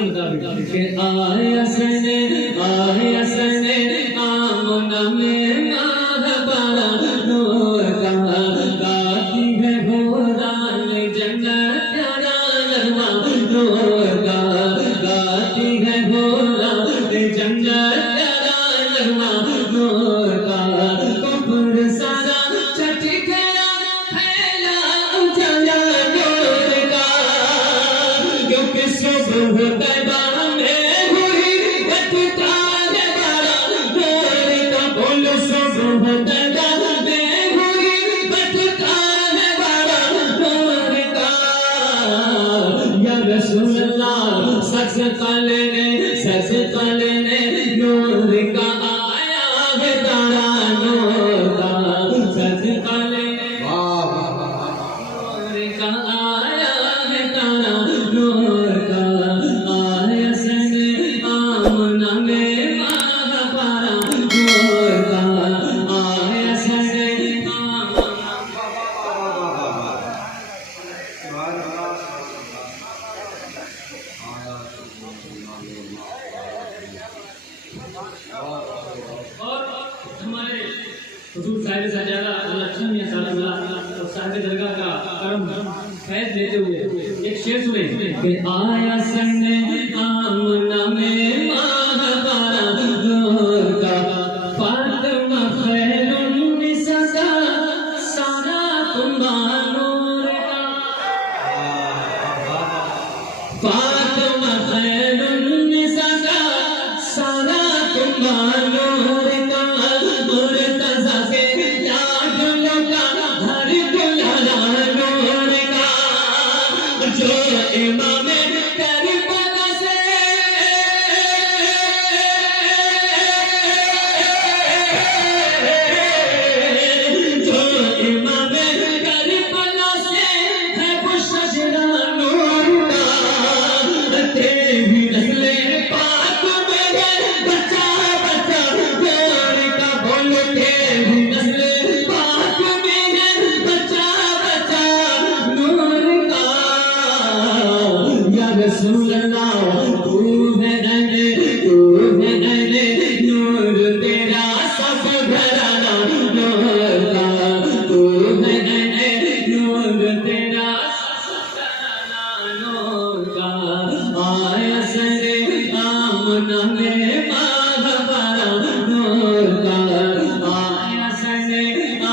आपके मुताबिक के आया सने आमना में माहबारा नूर का गाती है घोरान जन्नत प्यारा नगमा नूर का गाती है घोरान जन्नत प्यारा नगमा नूर का कब्र सारा छट गया फैला उजाला नूर का क्योंकि सुबह तैबा में हुई बटता है बारा नूर का बोल सुबह तैबा में हुई बटता है बारा नूर का या रसूल अल्लाह सच लेने नूर का आया है तारा नूर का सच लेने नूर का आया है तारा नूर का आया सने आमना में माहबारा नूर का आया सने और हमारे हुजूर साहिब सजादा लक्ष्मण या साहब और साहिब दरगाह का करम फैज लेते हुए एक शेर सुने कि आया सने आमना में माहबारा नूर का फातिमा खैरुन निसा का सारा तुम्बा नूर का फातिमा खैरुन निसा का सारा तुम्बा नूर का मुर्तज़ा के लाडलों का हर दुल्हन नूर का जो इमाम करबला से जो इमाम करबला से है वो शजरा नूर का तेरी नस्ले पाक में बचा बचा नूर का बोल तेरी नस्ले पाक में बचा बचा नूर का या रसूल अल्लाह तू है नैने नूर तेरा सब घराना नूर का तू है नैने नूर तेरा सब घराना नूर का आया सने आमना में माहबारा नूर का आया सने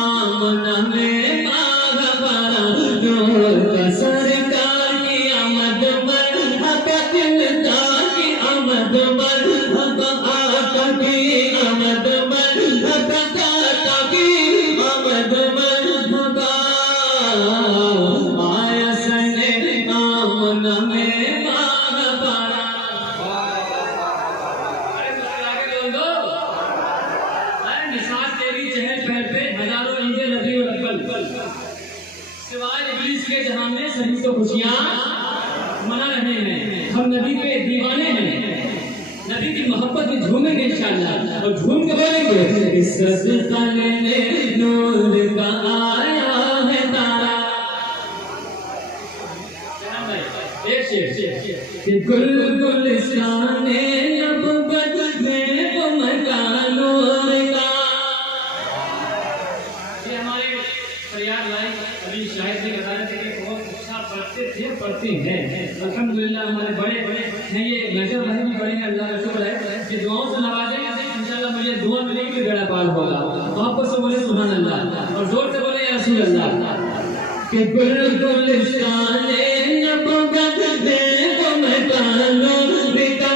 आमना में माहबारा नूर का सरकार की आमद मरहबा दिलदा की आमद मरहबा आका की आमद मरहबा दाता की आमद मरहबा आया सने आमना में माहबारा निसाज तेरी चहल पहल पे हजारों ईदे रबी और अव्वल सिवाय इब्लीस के जहां में सभी तो खुशियां मना रहे हैं। हम नबी पे दीवाने हैं, नबी की मोहब्बत में झूमेंगे इंशाअल्लाह और झूम के बोलेंगे इस सदका लेने नूर का आया है तारा। एक शेर कि गुल गुलिस्ताने नबुव्वत में वो मकान नूर का। ये हमारे फरियाद लाई अभी शायद ने बता रहे थे कि बहुत अच्छा पढ़ते हैं अल्हम्दुलिल्लाह हमारे बड़े हैं ये नजर रहे भी बड़े हैं अल्लाह रसूल है कि दुआओं से नवाजेंगे इंशाअल्लाह मुझे दुआ मिलेगी कि बेड़ा पार होगा। मोहब्बत से बोले सुभान अल्लाह और जोर से बोले या रसूल अल्लाह कि गुल गुलिस्ताने नबुव्वत में वो मकान नूर का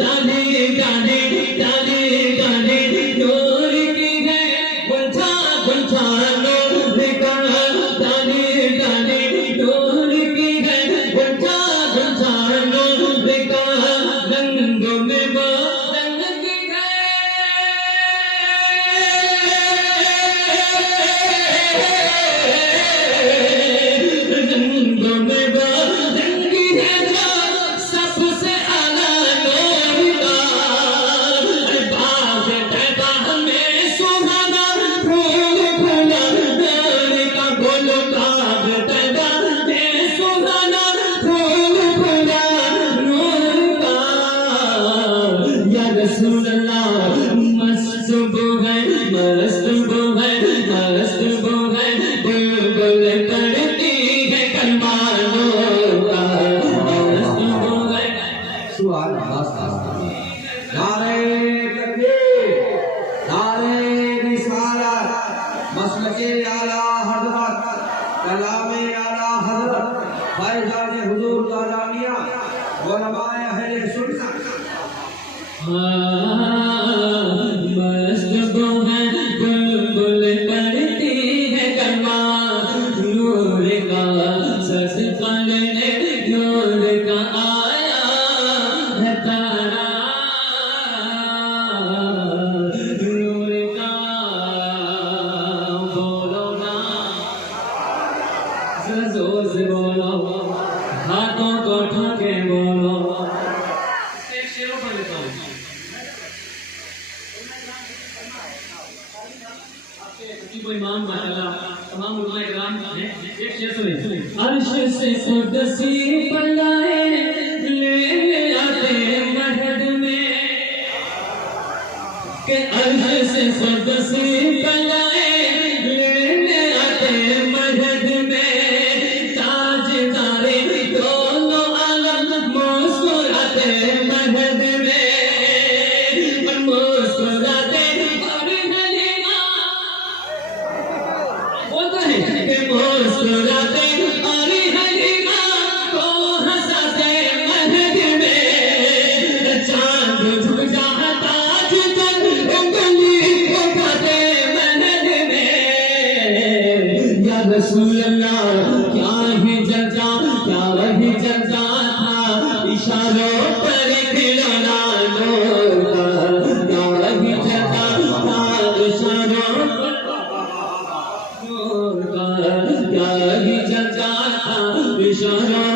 डाली डाली डाली डाली नूर की है गुलछा गुलछा नूर का डाली डाली नूर की है गुलछा गुलछा नूर का रंगों में वो रंग की है रंगों में मसलके आला हजरत कलामे आला हजरत फैजाने हुजूर दादानिया उलमाए अहले सुन्नत मस्त को है बुलबुल पढ़ती है कलमा नूर का सस पलने नूर का आया है तारा नूर का बोलो ना जरा जोर से बोलो हाथों को ठोके बोलो एक शेर पढ़ लेता हूँ को इमाम माशाल्लाह तमाम उलमा इकराम हैं एक शेर सुनिए अर्श से कुदसी पलाए ले आते महद में के अर्श से कुदसी पलाए ले आते महद में ताजदारे दोनों आलम मुस्कुराते महद में मुस्कुराते मुस्कुराते और हरीना को हंसाते महद में चांद झुक जाता जिधर उंगली उठाते महद में या रसूल अल्लाह क्या ही जजा क्या वही जजा था इशारों पर खिलाना नूर का क्या वही जजा था इशारों पर क्या ही जजा था इशारा